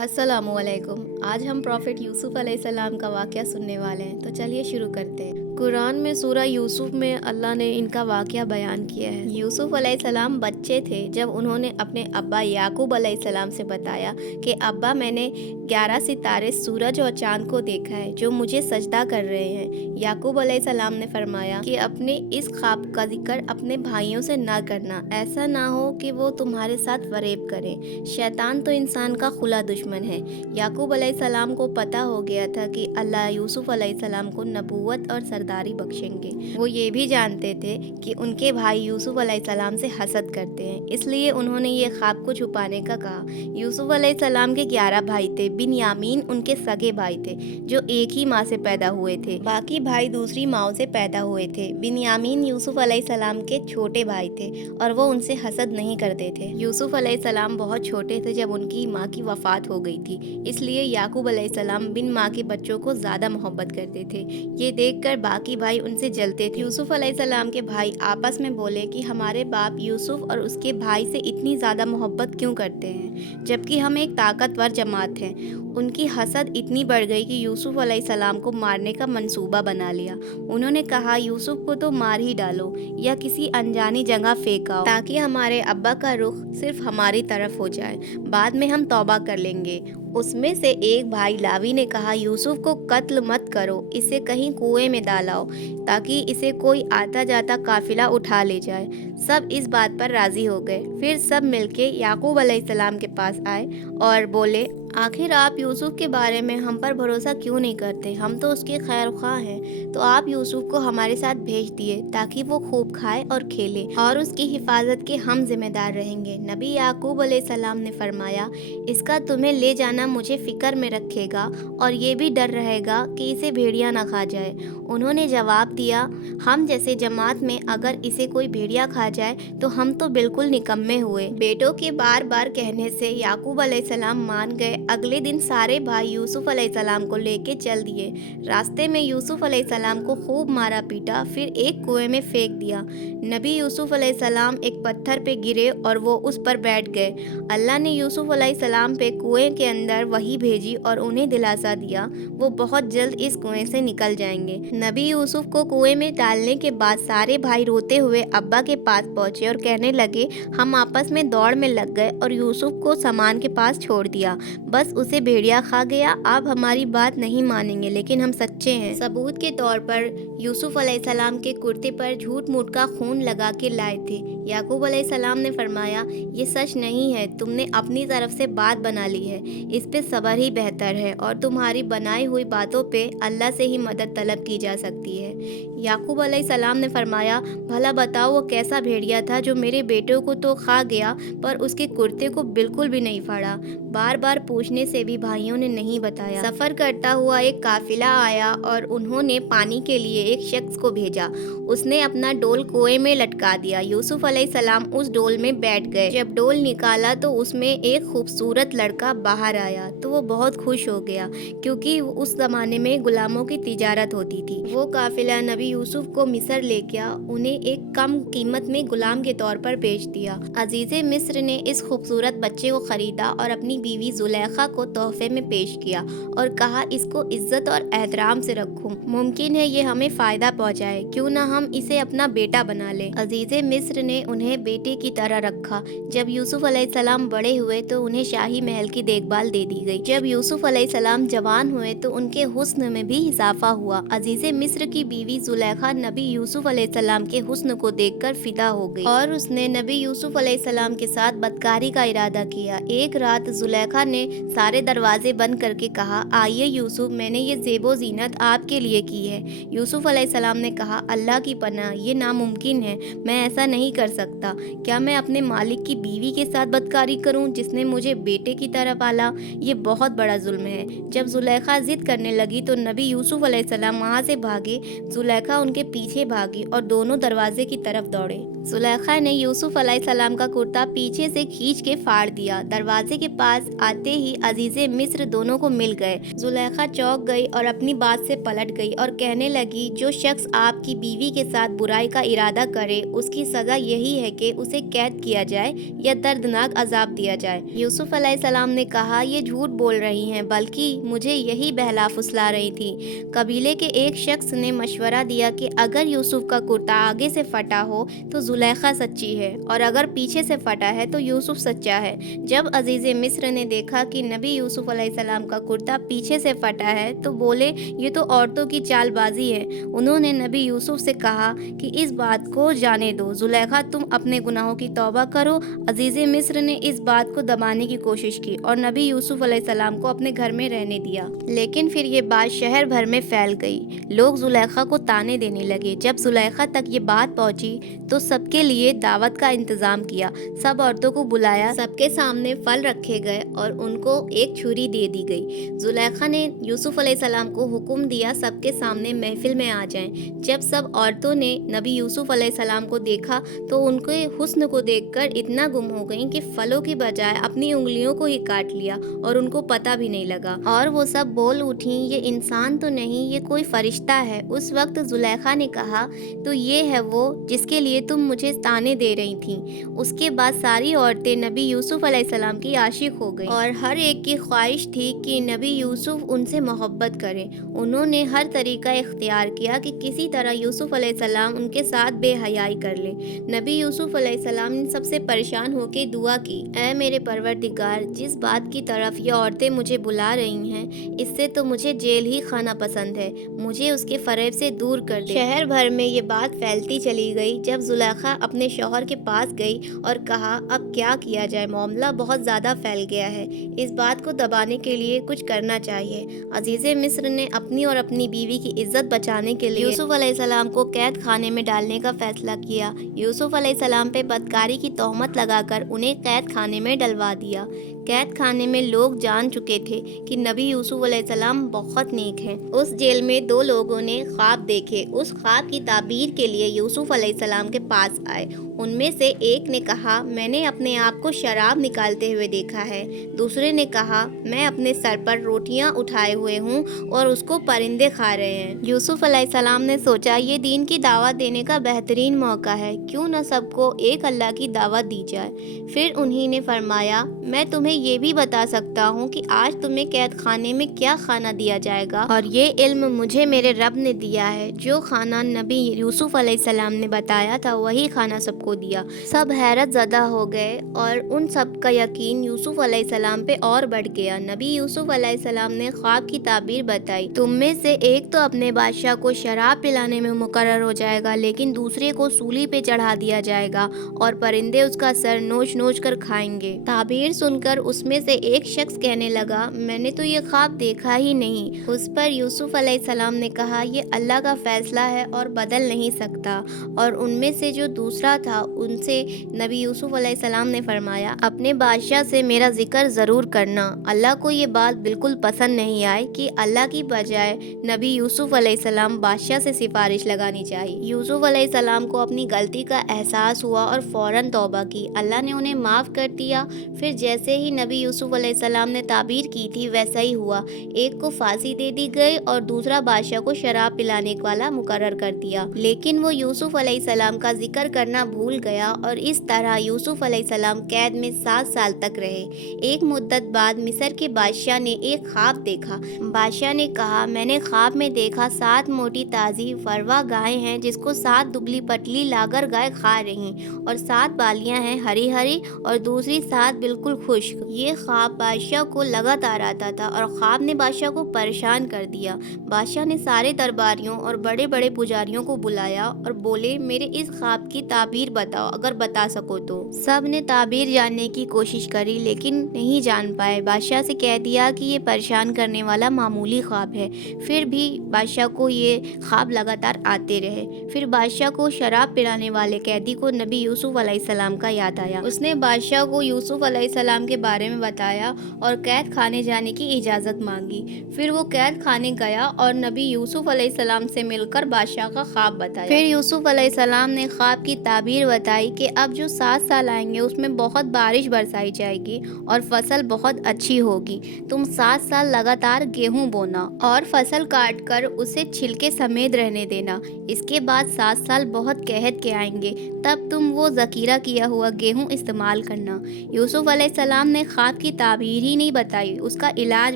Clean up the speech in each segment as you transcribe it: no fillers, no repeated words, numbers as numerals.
अस्सलामु अलैकुम। आज हम प्रॉफिट यूसुफ अलैहिस्सलाम का वाक़या सुनने वाले हैं, तो चलिए शुरू करते हैं। कुरान में सूरा यूसुफ में अल्लाह ने इनका वाक़या बयान किया है। यूसुफ अलैहिस्सलाम बच्चे थे जब उन्होंने अपने अब्बा याकूब अलैहिस्सलाम से बताया कि अब्बा, मैंने 11 सितारे, सूरज और चाँद को देखा है जो मुझे सजदा कर रहे हैं। याकूब अलैहिस्सलाम ने फरमाया कि अपने इस ख्वाब का जिक्र अपने भाइयों से ना करना, ऐसा ना हो कि वो तुम्हारे साथ फरेब करें। शैतान तो इंसान का खुला दुश्मन है। याकूब अलैहिस्सलाम को पता हो गया था कि अल्लाह यूसुफ अलैहिस्सलाम को नबूवत और सरदारी बख्शेंगे। वो ये भी जानते थे कि उनके भाई यूसुफ अलैहिस्सलाम से हसद करते हैं, इसलिए उन्होंने ये ख्वाब को छुपाने का कहा। यूसुफ अलैहिस्सलाम के 11 भाई थे। बिन्यामीन उनके सगे भाई थे जो एक ही माँ से पैदा हुए थे। बाकी भाई दूसरी माँओं से पैदा हुए थे। बिन्यामीन यूसुफ अलैहिस्सलाम के छोटे भाई थे और वो उनसे हसद नहीं करते थे। यूसुफ अलैहिस्सलाम बहुत छोटे थे जब उनकी माँ की वफ़ात हो गई थी, इसलिए याकूब अलैहिस्सलाम बिन माँ के बच्चों को ज़्यादा मोहब्बत करते थे। ये देखकर बाकी भाई उनसे जलते थे। यूसुफ अलैहिस्सलाम के भाई आपस में बोले कि हमारे बाप यूसुफ और उसके भाई से इतनी ज़्यादा मोहब्बत क्यों करते हैं, जबकि हम एक ताकतवर जमात हैं। उनकी हसद इतनी बढ़ गई कि यूसुफ अलैहिस्सलाम को मारने का मंसूबा बना लिया। उन्होंने कहा, यूसुफ को तो मार ही डालो या किसी अनजानी जगह फेंकाओ ताकि हमारे अब्बा का रुख सिर्फ हमारी तरफ हो जाए, बाद में हम तौबा कर लेंगे। उसमें से एक भाई लावी ने कहा, यूसुफ को कत्ल मत करो, इसे कहीं कुएं में डालाओ ताकि इसे कोई आता जाता काफिला उठा ले जाए। सब इस बात पर राजी हो गए। फिर सब मिलके याकूब अलैहिस्सलाम के पास आए और बोले, आखिर आप यूसुफ के बारे में हम पर भरोसा क्यों नहीं करते? हम तो उसके खैर ख्वाह हैं, तो आप यूसुफ को हमारे साथ भेज दिए ताकि वो खूब खाए और खेले, और उसकी हिफाजत के हम जिम्मेदार रहेंगे। नबी याकूब अलैहिस्सलाम ने फरमाया, इसका तुम्हें ले जाना मुझे फिक्र में रखेगा और ये भी डर रहेगा कि इसे भेड़िया ना खा जाए। उन्होंने जवाब दिया, हम जैसे जमात में अगर इसे कोई भेड़िया खा जाए तो हम तो बिल्कुल निकम्मे हुए। बेटों के बार बार कहने से याकूब अलैहिस्सलाम मान गए। अगले दिन सारे भाई यूसुफ अलैहिस्सलाम को लेके चल दिए। रास्ते में यूसुफ अलैहिस्सलाम को खूब मारा पीटा, फिर एक कुएं में फेंक दिया। नबी यूसुफ अलैहिस्सलाम एक पत्थर पे गिरे और वो उस पर बैठ गए। अल्लाह ने यूसुफ अलैहिस्सलाम पे कुएं के अंदर वही भेजी और उन्हें दिलासा दिया, वो बहुत जल्द इस कुएं से निकल जाएंगे। नबी यूसुफ को कुएं में डालने के बाद सारे भाई रोते हुए अब्बा के पास पहुंचे और कहने लगे, हम आपस में दौड़ में लग गए और यूसुफ को सामान के पास छोड़ दिया, बस उसे भेड़िया खा गया। आप हमारी बात नहीं मानेंगे, लेकिन हम सच्चे हैं। सबूत के तौर पर यूसुफ अलैहिस्सलाम के कुर्ते पर झूठ मूठ का खून लगा के लाए थे। याकूब अलैहिस्सलाम ने फरमाया, ये सच नहीं है, तुमने अपनी तरफ से बात बना ली है, इस पे सब्र ही बेहतर है और तुम्हारी बनाई हुई बातों पे अल्लाह से ही मदद तलब की जा सकती है। याकूब अलैहिस्सलाम ने फरमाया, भला बताओ वो कैसा भेड़िया था जो मेरे बेटों को तो खा गया पर उसके कुर्ते को बिल्कुल भी नहीं फाड़ा? बार बार पूछने से भी भाइयों ने नहीं बताया। सफ़र करता हुआ एक काफिला आया और उन्होंने पानी के लिए एक शख्स को भेजा। उसने अपना डोल कुएं में लटका दिया। यूसुफ अलैहिस्सलाम उस डोल में बैठ गए। जब डोल निकाला तो उसमें एक खूबसूरत लड़का बाहर आया तो वो बहुत खुश हो गया, क्योंकि उस जमाने में गुलामों की तिजारत होती थी। वो काफिला नबी यूसुफ को मिस्र ले गया, उन्हें एक कम कीमत में गुलाम के तौर पर बेच दिया। अजीज़े मिस्र ने इस खूबसूरत बच्चे को खरीदा और अपनी बीवी जुलेखा को तोहफे में पेश किया और कहा, इसको इज्जत और एहतराम से रखूं, मुमकिन है ये हमें फ़ायदा पहुंचाए, क्यों ना हम इसे अपना बेटा बना लें। अजीज़े मिस्र ने उन्हें बेटे की तरह रखा। जब यूसुफ अलैहिस्सलाम बड़े हुए तो उन्हें शाही महल की देखभाल दे दी गई। जब यूसुफ अलैहिस्सलाम जवान हुए तो उनके हुस्न में भी इजाफा हुआ। अजीज़े मिस्र की बीवी जुलेखा नबी यूसुफ अलैहिस्सलाम के हुस्न को देखकर फिदा हो गई और उसने नबी यूसुफ अलैहिस्सलाम के साथ बदकारी का इरादा किया। एक रात जुलेखा ने सारे दरवाजे बंद करके कहा, आइए यूसुफ, मैंने ये ज़ेबो ज़ीनत आपके लिए की है। यूसुफ अलैहिस्सलाम ने कहा, अल्लाह की पनाह, ये नामुमकिन है, मैं ऐसा नहीं कर सकता। क्या मैं अपने मालिक की बीवी के साथ बदकारी करूं जिसने मुझे बेटे की तरह पाला? ये बहुत बड़ा जुल्म है। जब जुलेखा जिद करने लगी तो नबी यूसुफ अलैहिस्सलाम वहाँ से भागे। जुलेखा उनके पीछे भागी और दोनों दरवाजे की तरफ दौड़े। जुलेखा ने यूसुफ अलैहिस्सलाम का कुर्ता पीछे से खींच के फाड़ दिया। दरवाजे के पास आते ही अजीज़े मिस्र दोनों को मिल गए। जुलेखा चौंक गई और अपनी बात से पलट गई और कहने लगी, जो शख्स आपकी बीवी के साथ बुराई का इरादा करे उसकी सज़ा यह यही है कि उसे कैद किया जाए या दर्दनाक अजाब दिया जाए। यूसुफ अलैहिस्सलाम ने कहा, ये झूठ बोल रही हैं, बल्कि मुझे यही बहला फुसला रही थी। कबीले के एक शख्स ने मशवरा दिया कि अगर यूसुफ का कुर्ता आगे से फटा हो तो जुलेखा सच्ची है, और अगर पीछे से फटा है तो यूसुफ सच्चा है। जब अजीज़ मिस्र ने देखा कि नबी यूसुफ अलैहिस्सलाम का कुर्ता पीछे से फटा है तो बोले, ये तो औरतों की चालबाजी है। उन्होंने नबी यूसुफ से कहा कि इस बात को जाने दो, जुलेखा तुम अपने गुनाहों की तौबा करो। अजीज़ मिस्र ने इस बात को दबाने की कोशिश की और नबी यूसुफ अलैहिस्सलाम को अपने घर में रहने दिया। लेकिन फिर ये बात शहर भर में फैल गई। लोग जुलेखा को ताने देने लगे। जब जुलेखा तक ये बात पहुंची तो सबके लिए दावत का इंतजाम किया। सब औरतों को बुलाया, सबके सामने फल रखे गए और उनको एक छुरी दे दी गई। जुलेखा ने यूसुफ अलैहिस्सलाम को हुक्म दिया सबके सामने महफिल में आ जाएं। जब सब औरतों ने नबी यूसुफ अलैहिस्सलाम को देखा तो उनके हुस्न को देखकर इतना गुम हो गईं कि फलों की बजाय अपनी उंगलियों को ही काट लिया और उनको पता भी नहीं लगा। और वो सब बोल उठी, ये इंसान तो नहीं, ये कोई फरिश्ता है। उस वक्त जुलेखा ने कहा, तो ये है वो जिसके लिए तुम मुझे ताने दे रही थी। उसके बाद सारी औरतें नबी यूसुफ अलैहिस्सलाम की आशिक हो गईं और हर एक की ख्वाहिश थी कि नबी यूसुफ उनसे मोहब्बत करें। उन्होंने हर तरीका इख्तियार किया कि किसी तरह यूसुफ अलैहिस्सलाम उनके साथ बेहयाई कर ले। नबी यूसुफ अलैहिस्सलाम ने सबसे परेशान होकर दुआ की, ऐ मेरे परवरदिगार, जिस बात की तरफ ये औरतें मुझे बुला रही हैं, इससे तो मुझे जेल ही खाना पसंद है। मुझे उसके फरेब से दूर कर दे। शहर भर में ये बात फैलती चली गई। जब जुलेखा अपने शौहर के पास गई और कहा, अब क्या किया जाए, मामला बहुत ज़्यादा फैल गया है, इस बात को दबाने के लिए कुछ करना चाहिए। अजीज़े मिस्र ने अपनी और अपनी बीवी की इज्जत बचाने के लिए यूसुफ अलैहिस्सलाम को कैद खाने में डालने का फैसला किया। यूसुफ अलैहिस्सलाम पे बदकारी की तोहमत लगाकर उन्हें कैद खाने में डलवा दिया। कैद खाने में लोग जान चुके थे कि नबी यूसुफ अलैहिस्सलाम बहुत नेक हैं। उस जेल में दो लोगों ने ख्वाब देखे। उस ख्वाब की ताबीर के लिए यूसुफ अलैहिस्सलाम के पास आए। उनमें से एक ने कहा, मैंने अपने आप को शराब निकालते हुए देखा है। दूसरे ने कहा, मैं अपने सर पर रोटियां उठाए हुए हूँ और उसको परिंदे खा रहे हैं। यूसुफ अलैहिस्सलाम ने सोचा, ये दीन की दावत देने का बेहतरीन मौका है, क्यों न सबको एक अल्लाह की दावत दी जाए। फिर उन्हीं ने फरमाया, मैं तुम्हें ये भी बता सकता हूँ कि आज तुम्हें कैद खाने में क्या खाना दिया जाएगा, और ये इल्म मुझे मेरे रब ने दिया है। जो खाना नबी यूसुफ अलैहिस्सलाम ने बताया था वही खाना सबको दिया। सब हैरत ज़दा हो गए और उन सब का यकीन यूसुफ अलैहिस्सलाम पे और बढ़ गया। नबी यूसुफ अलैहिस्सलाम ने ख्वाब की ताबीर बताई, तुम में से एक तो अपने बादशाह को शराब पिलाने में मुकर्रर हो जाएगा, लेकिन दूसरे को सूली पे चढ़ा दिया जाएगा और परिंदे उसका सर नोच नोच कर खाएंगे। ताबीर सुनकर उसमें से एक शख्स कहने लगा, मैंने तो ये ख्वाब देखा ही नहीं। उस पर यूसुफ अलैहिस्सलाम ने कहा, ये अल्लाह का फैसला है और बदल नहीं सकता। और उनमें से जो दूसरा था उनसे नबी यूसुफ अलैहिस्सलाम ने फरमाया, अपने बादशाह से मेरा जिक्र ज़रूर करना। अल्लाह को ये बात बिल्कुल पसंद नहीं आई कि अल्लाह की बजाय नबी यूसुफ अलैहिस्सलाम बादशाह से सिफारिश लगानी चाहिए। यूसुफ अलैहिस्सलाम को अपनी गलती का एहसास हुआ और फ़ौरन तौबा की। अल्लाह ने उन्हें माफ़ कर दिया। फिर जैसे ही नबी यूसुफ अलैहिस्सलाम ने ताबीर की थी वैसा ही हुआ। एक को फांसी दे दी गई और दूसरा बादशाह को शराब पिलाने वाला मुकर्रर कर दिया। लेकिन वो यूसुफ अलैहिस्सलाम का जिक्र करना भूल गया और इस तरह यूसुफ अलैहिस्सलाम कैद में 7 साल तक रहे। एक मुद्दत बाद मिस्र के बादशाह ने एक ख्वाब देखा। बादशाह ने कहा, मैंने ख्वाब में देखा 7 मोटी ताज़ी फरवा गायें हैं जिसको 7 दुबली पतली लागर गाय खा रही और 7 बालियां हैं हरी हरी और दूसरी 7 बिल्कुल खुश्क। ये ख्वाब बादशाह को लगातार आता था और ख्वाब ने बादशाह को परेशान कर दिया। बादशाह ने सारे दरबारियों और बड़े बड़े पुजारियों को बुलाया और बोले, मेरे इस ख्वाब की ताबीर बताओ, अगर बता सको तो। सब ने ताबीर जानने की कोशिश करी लेकिन नहीं जान पाए। बादशाह से कह दिया कि ये परेशान करने वाला मामूली ख्वाब है। फिर भी बादशाह को ये ख्वाब लगातार आते रहे। फिर बादशाह को शराब पिलाने वाले कैदी को नबी यूसुफ अलैहिस्सलाम का याद आया। उसने बादशाह को यूसुफ अलैहिस्सलाम के बारे में बताया और कैद खाने जाने की इजाज़त मांगी। फिर वो कैद खाने गया और नबी यूसुफ अलैहिस्सलाम से मिलकर बादशाह का ख्वाब बताया। फिर यूसुफ अलैहिस्सलाम ने ख्वाब की ताबीर बताई कि अब जो 7 साल आएंगे उसमें बहुत बारिश बरसाई जाएगी और फसल बहुत अच्छी होगी। तुम 7 साल लगातार गेहूं बोना और फसल काट कर उसे छिलके समेत रहने देना। इसके बाद 7 साल बहुत कहत के आएंगे। तब तुम वो ज़ख़ीरा किया हुआ गेहूँ इस्तेमाल करना। यूसुफ अलैहिस्सलाम ने ख्वाब की ताबीर ही नहीं बताई, उसका इलाज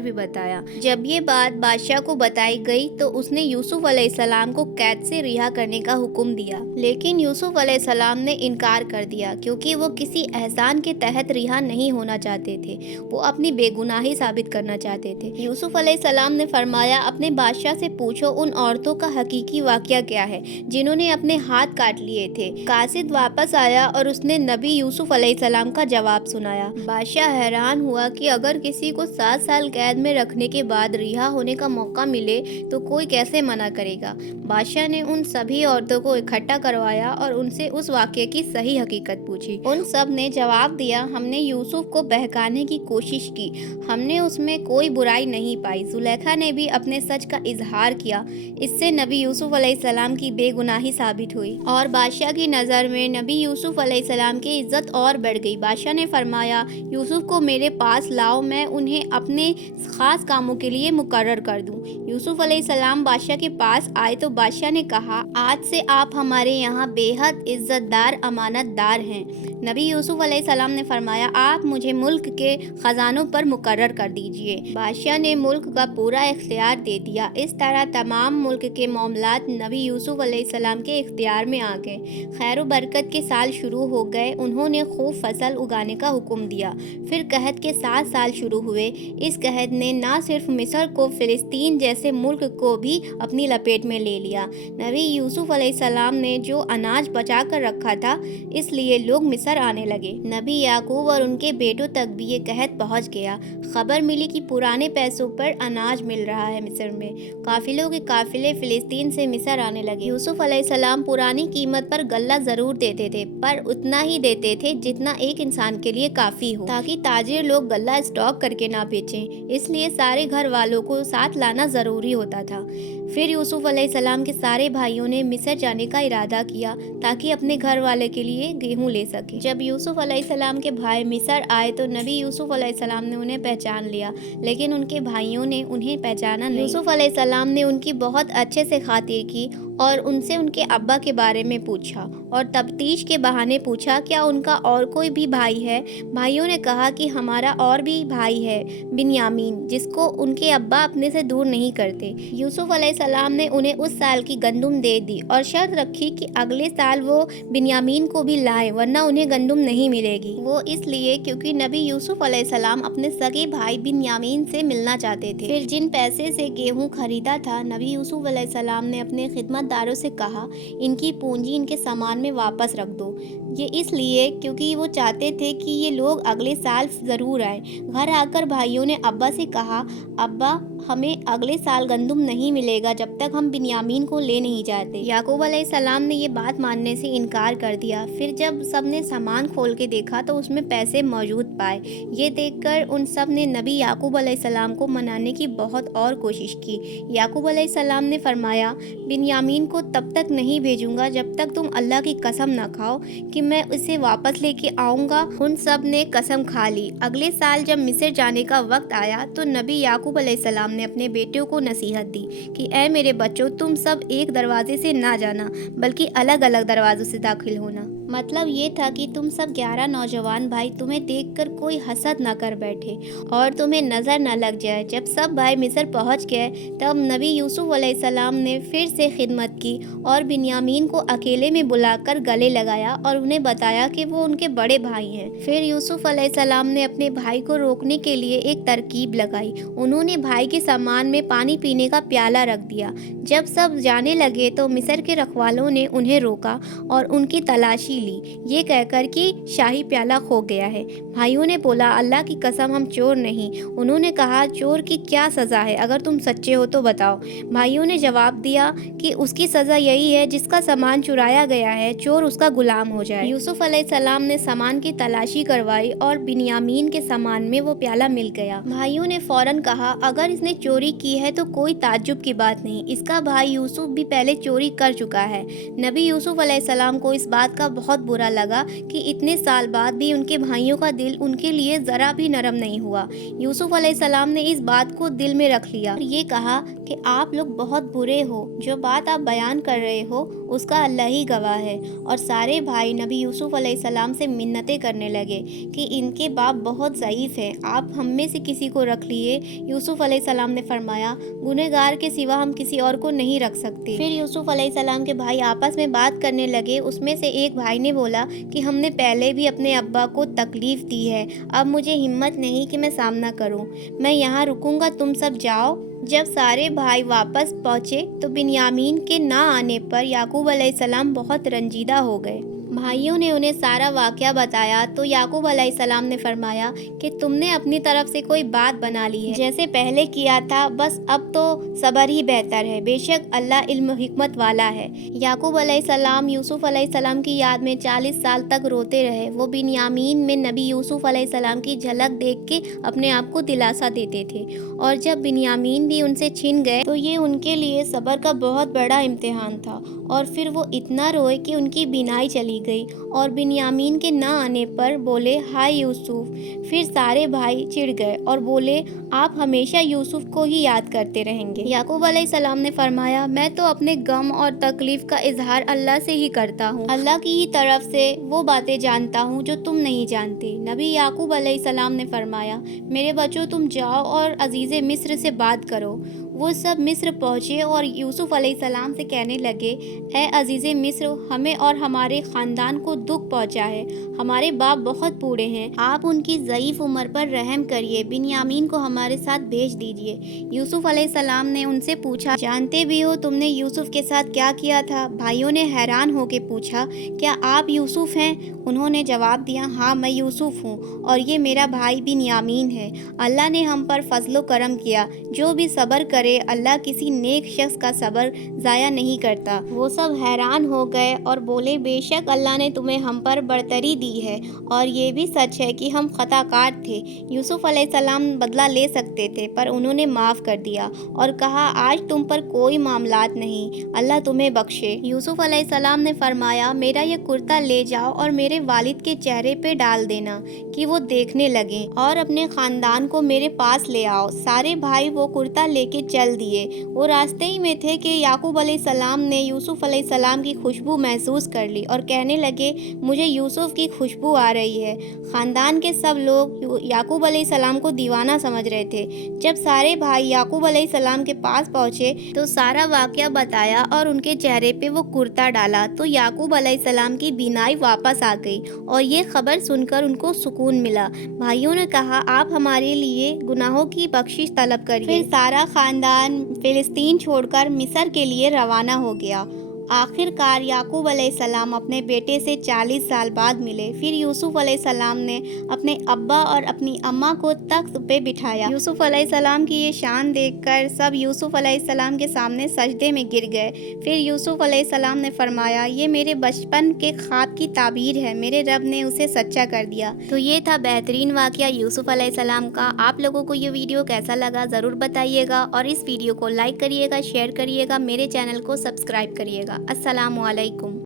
भी बताया। जब ये बात बादशाह को बताई गई तो उसने यूसुफ अलैहिस्सलाम को कैद से रिहा करने का हुक्म दिया, लेकिन यूसुफ अलैहिस्सलाम ने इनकार कर दिया क्योंकि वो किसी एहसान के तहत रिहा नहीं होना चाहते थे, वो अपनी बेगुनाही साबित करना चाहते थे। यूसुफ अलैहिस्सलाम ने फरमाया, अपने बादशाह से पूछो उन औरतों का हकीकी वाक़या क्या है जिन्होंने अपने हाथ काट लिए थे। कासिद वापस आया और उसने नबी यूसुफ अलैहिस्सलाम का जवाब सुनाया। बादशाह हैरान हुआ कि अगर किसी को 7 साल कैद में रखने के बाद रिहा होने का मौका मिले तो कोई कैसे मना करेगा। बादशाह ने उन सभी औरतों को इकट्ठा करवाया और उनसे उस वाक़ये की सही हकीकत पूछी। उन सब ने जवाब दिया, हमने यूसुफ को बहकाने की कोशिश की, हमने उसमें कोई बुराई नहीं पाई। जुलेखा ने भी अपने सच का इजहार किया। इससे नबी यूसुफ अलैहिस्सलाम की बेगुनाही साबित हुई और बादशाह की नज़र में नबी यूसुफ अलैहिस्सलाम की इज्जत और बढ़ गई। बादशाह ने फरमाया, यूसुफ को मेरे पास लाओ, मैं उन्हें अपने ख़ास कामों के लिए मुकर्रर कर दूं। यूसुफ अलैहिस्सलाम बादशाह के पास आए तो बादशाह ने कहा, आज से आप हमारे यहाँ बेहद इज्जतदार अमानतदार हैं। नबी यूसुफ अलैहिस्सलाम ने फरमाया, आप मुझे मुल्क के ख़जानों पर मुकर्रर कर दीजिए। बादशाह ने मुल्क का पूरा इख्तियार दे दिया। इस तरह तमाम मुल्क के मामलात नबी यूसुफ अलैहिस्सलाम के इख्तियार में आ गए। खैर व बरकत के साल शुरू हो गए। उन्होंने खूब फसल उगाने का हुक्म दिया। फिर कहत के 7 साल शुरू हुए। इस कहत ने न सिर्फ मिस्र को, फ़िलिस्तीन जैसे मुल्क को भी अपनी लपेट में ले लिया। नबी यूसुफ अलैहिस्सलाम ने जो अनाज बचा कर रखा था, इसलिए लोग मिस्र आने लगे। नबी याकूब और उनके बेटों तक भी ये कहत पहुँच गया। खबर मिली कि पुराने पैसों पर अनाज मिल रहा है मिस्र में। काफिलों के काफिले फ़िलिस्तीन से मिस्र आने लगे। यूसुफ अलैहिस्सलाम पुरानी कीमत पर गल्ला ज़रूर देते थे, पर उतना ही देते थे जितना एक इंसान के लिए काफ़ी हो, ताकि ताजिर लोग गल्ला स्टॉक करके ना बेचें। इसलिए सारे घर वालों को साथ लाना ज़रूरी होता था। फिर यूसुफ अलैहिस्सलाम के सारे भाइयों ने मिस्र जाने का इरादा किया ताकि अपने घर वाले के लिए गेहूँ ले सके। जब यूसुफ अलैहिस्सलाम के भाई मिस्र आए तो नबी यूसुफ अलैहिस्सलाम ने उन्हें पहचान लिया, लेकिन उनके भाइयों ने उन्हें पहचाना नहीं। यूसुफ अलैहिस्सलाम ने उनकी बहुत अच्छे से खातिर की और उनसे उनके अब्बा के बारे में पूछा और तफ्तीश के बहाने पूछा, क्या उनका और कोई भी भाई है। भाइयों ने कहा कि हमारा और भी भाई है, बिन्यामीन, जिसको उनके अब्बा अपने से दूर नहीं करते। यूसुफ अलैहिस्सलाम ने उन्हें उस साल की गंदुम दे दी और शर्त रखी कि अगले साल वो बिन्यामीन को भी लाए, वरना उन्हें गंदुम नहीं मिलेगी। वो इसलिए क्योंकि नबी यूसुफ अलैहिस्सलाम अपने सगे भाई बिन्यामीन से मिलना चाहते थे। फिर जिन पैसे से गेहूँ खरीदा था, नबी यूसुफ अलैहिस्सलाम ने अपने खिदमतदारों से कहा, इनकी पूंजी इनके सामान में वापस रख दो। ये इसलिए क्योंकि वो चाहते थे कि ये लोग अगले साल ज़रूर आए। घर आकर भाइयों ने अब्बा से कहा, अब्बा हमें अगले साल गंदुम नहीं मिलेगा जब तक हम बिन्यामीन को ले नहीं जाते। याकूब अलैहिस्सलाम ने ये बात मानने से इनकार कर दिया। फिर जब सब ने सामान खोल के देखा तो उसमें पैसे मौजूद पाए। ये देखकर उन सब ने नबी याकूब अलैहिस्सलाम को मनाने की बहुत और कोशिश की। याकूब अलैहिस्सलाम ने फरमाया, बिन्यामीन को तब तक नहीं भेजूंगा जब तक तुम अल्लाह की कसम न खाओ कि मैं उसे वापस लेके आऊँगा। उन सब ने कसम खा ली। अगले साल जब मिस्र जाने का वक्त आया तो नबी याकूब अलैहिस्सलाम ने अपने बेटियों को नसीहत दी कि ऐ मेरे बच्चों, तुम सब एक दरवाजे से ना जाना बल्कि अलग अलग दरवाजों से दाखिल होना। मतलब ये था कि तुम सब 11 नौजवान भाई तुम्हें देखकर कोई हसद न कर बैठे और तुम्हें नज़र न लग जाए। जब सब भाई मिस्र पहुंच गए तब नबी यूसुफ अलैहिस्सलाम ने फिर से खिदमत की और बिन्यामीन को अकेले में बुलाकर गले लगाया और उन्हें बताया कि वो उनके बड़े भाई हैं। फिर यूसुफ अलैहिस्सलाम ने अपने भाई को रोकने के लिए एक तरकीब लगाई। उन्होंने भाई के सामान में पानी पीने का प्याला रख दिया। जब सब जाने लगे तो मिस्र के रखवालों ने उन्हें रोका और उनकी तलाशी ली, ये कहकर कि शाही प्याला खो गया है। भाइयों ने बोला, अल्लाह की कसम हम चोर नहीं। उन्होंने कहा, चोर की क्या सज़ा है, अगर तुम सच्चे हो तो बताओ। भाइयों ने जवाब दिया कि उसकी सज़ा यही है जिसका सामान चुराया गया है, चोर उसका गुलाम हो जाए। यूसुफ अलैहिस्सलाम ने सामान की तलाशी करवाई और बिन्यामीन के सामान में वो प्याला मिल गया। भाइयों ने फौरन कहा, अगर इसने चोरी की है तो कोई ताज्जुब की बात नहीं, इसका भाई यूसुफ भी पहले चोरी कर चुका है। नबी यूसुफ अलैहिस्सलाम को इस बात का بہت برا لگا کہ اتنے سال بعد بھی ان کے بھائیوں کا دل ان کے لیے ذرا بھی نرم نہیں ہوا۔ یوسف علیہ السلام نے اس بات کو دل میں رکھ لیا اور یہ کہا کہ آپ لوگ بہت برے ہو، جو بات آپ بیان کر رہے ہو اس کا اللہ ہی گواہ ہے۔ اور سارے بھائی نبی یوسف علیہ السلام سے منتیں کرنے لگے کہ ان کے باپ بہت ضعیف ہیں، آپ ہم میں سے کسی کو رکھ لیے۔ یوسف علیہ السلام نے فرمایا، گنہگار کے سوا ہم کسی اور کو نہیں رکھ سکتے۔ پھر یوسف علیہ السلام کے بھائی آپس میں بات کرنے لگے۔ اس میں سے ایک بھائی نے بولا کہ ہم نے پہلے بھی اپنے ابا کو تکلیف دی ہے، اب مجھے ہمت نہیں کہ میں سامنا کروں، میں یہاں رکوں گا، تم سب جاؤ۔ جب سارے بھائی واپس پہنچے تو بنیامین کے نہ آنے پر یعقوب علیہ السلام بہت رنجیدہ ہو گئے۔ بھائیوں نے انہیں سارا واقعہ بتایا تو یعقوب علیہ السلام نے فرمایا کہ تم نے اپنی طرف سے کوئی بات بنا لی ہے، جیسے پہلے کیا تھا، بس اب تو صبر ہی بہتر ہے، بے شک اللہ علم و حکمت والا ہے۔ یعقوب علیہ السلام یوسف علیہ السلام کی یاد میں 40 سال تک روتے رہے۔ وہ بنیامین میں نبی یوسف علیہ السلام کی جھلک دیکھ کے اپنے آپ کو دلاسا دیتے تھے، اور جب بنیامین بھی ان سے چھن گئے تو یہ ان کے لیے صبر کا بہت بڑا امتحان تھا، اور پھر وہ اتنا روئے کہ ان کی بینائی چلی گئی، اور بنیامین کے نہ آنے پر بولے، ہائے یوسف۔ پھر سارے بھائی چڑ گئے اور بولے، آپ ہمیشہ یوسف کو ہی یاد کرتے رہیں گے۔ یعقوب علیہ السلام نے فرمایا، میں تو اپنے غم اور تکلیف کا اظہار اللہ سے ہی کرتا ہوں، اللہ کی ہی طرف سے وہ باتیں جانتا ہوں جو تم نہیں جانتے۔ نبی یعقوب علیہ السلام نے فرمایا، میرے بچوں تم جاؤ اور عزیز مصر سے بات کرو۔ وہ سب مصر پہنچے اور یوسف علیہ السلام سے کہنے لگے، اے عزیز مصر، ہمیں اور ہمارے خاندان کو دکھ پہنچا ہے، ہمارے باپ بہت بوڑھے ہیں، آپ ان کی ضعیف عمر پر رحم کریے، بنیامین کو ہمارے ساتھ بھیج دیجیے۔ یوسف علیہ السلام نے ان سے پوچھا، جانتے بھی ہو تم نے یوسف کے ساتھ کیا کیا تھا؟ بھائیوں نے حیران ہو کے پوچھا، کیا آپ یوسف ہیں؟ انہوں نے جواب دیا، ہاں میں یوسف ہوں، اور یہ میرا بھائی بنیامین ہے۔ اللہ نے ہم پر فضل و کرم کیا، جو بھی صبر کرے اللہ کسی نیک شخص کا صبر ضائع نہیں کرتا۔ وہ سب حیران ہو گئے اور بولے، بے شک اللہ نے تمہیں ہم پر برتری دی ہے، اور یہ بھی سچ ہے کہ ہم خطا کار تھے۔ یوسف علیہ السلام بدلہ لے سکتے تھے، پر انہوں نے معاف کر دیا اور کہا، آج تم پر کوئی معاملات نہیں، اللہ تمہیں بخشے۔ یوسف علیہ السلام نے فرمایا، میرا یہ کرتا لے جاؤ اور میرے والد کے چہرے پہ ڈال دینا کہ وہ دیکھنے لگیں، اور اپنے خاندان کو میرے پاس لے آؤ۔ سارے بھائی وہ کرتا لے کے چل دیے۔ وہ راستے ہی میں تھے کہ یعقوب علیہ السلام نے یوسف علیہ السلام کی خوشبو محسوس کر لی اور کہنے لگے، مجھے یوسف کی خوشبو آ رہی ہے۔ خاندان کے سب لوگ یعقوب علیہ السلام کو دیوانہ سمجھ رہے تھے۔ جب سارے بھائی یعقوب علیہ السلام کے پاس پہنچے تو سارا واقعہ بتایا اور ان کے چہرے پہ وہ کرتا ڈالا تو یعقوب علیہ السلام کی بینائی واپس آ گئی، اور یہ خبر سن کر ان کو سکون ملا۔ بھائیوں نے کہا، آپ ہمارے لیے گناہوں کی بخشش طلب کریے۔ پھر سارا خاندان فلسطین چھوڑ کر مصر کے لیے روانہ ہو گیا۔ آخر کار یعقوب علیہ السلام اپنے بیٹے سے 40 سال بعد ملے۔ پھر یوسف علیہ السلام نے اپنے ابا اور اپنی اماں کو تخت پہ بٹھایا۔ یوسف علیہ السلام کی یہ شان دیکھ کر سب یوسف علیہ السلام کے سامنے سجدے میں گر گئے۔ پھر یوسف علیہ السلام نے فرمایا، یہ میرے بچپن کے خواب کی تعبیر ہے، میرے رب نے اسے سچا کر دیا۔ تو یہ تھا بہترین واقعہ یوسف علیہ السلام کا۔ آپ لوگوں کو یہ ویڈیو کیسا لگا ضرور بتائیے گا، اور اس ویڈیو کو لائک کریے گا، شیئر کریے گا، میرے چینل کو سبسکرائب کریے گا۔ السلام علیکم۔